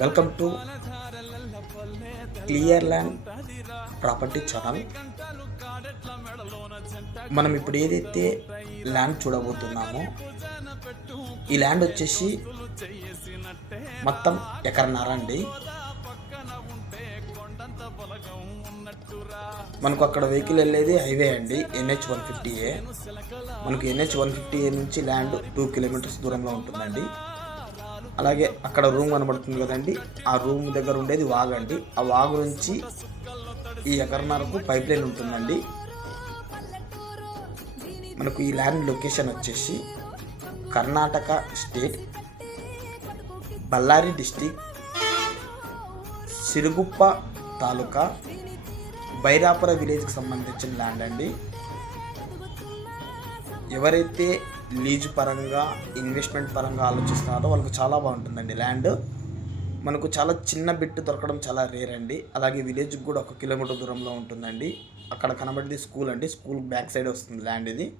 Welcome to clear land property channel. మనం ఇప్పుడు ఏదైతే ల్యాండ్ చూడబోతున్నామో ఈ ల్యాండ్ వచ్చేసి మొత్తం ఎకరన్నర అండి. మనకు అక్కడ వెహికల్ వెళ్ళేది హైవే అండి ఎన్హెచ్ వన్ ఫిఫ్టీ ఏ. మనకు ఎన్హెచ్ వన్ ఫిఫ్టీ ఏ నుంచి ల్యాండ్ టూ కిలోమీటర్స్ దూరంలో ఉంటుందండి. అలాగే అక్కడ రూమ్ కనబడుతుంది కదండి. ఆ రూమ్ దగ్గర ఉండేది వాగ్ అండి. ఆ వాగు నుంచి ఈ ఎకరన్నరకు పైప్ లైన్ ఉంటుందండి. మనకు ఈ ల్యాండ్ లొకేషన్ వచ్చేసి కర్ణాటక స్టేట్ బళ్ళారి డిస్టిక్ సిరుగుప్ప తాలూకా బైరాపుర విలేజ్కి సంబంధించిన ల్యాండ్ అండి. ఎవరైతే లీజు పరంగా ఇన్వెస్ట్మెంట్ పరంగా ఆలోచిస్తున్నారో వాళ్ళకి చాలా బాగుంటుందండి. ల్యాండ్ మనకు చాలా చిన్న బిట్ దొరకడం చాలా రేర్ అండి. అలాగే విలేజ్కి కూడా ఒక కిలోమీటర్ దూరంలో ఉంటుందండి. అక్కడ కనబడేది స్కూల్ అండి. స్కూల్ బ్యాక్ సైడ్ వస్తుంది ల్యాండ్ ఇది.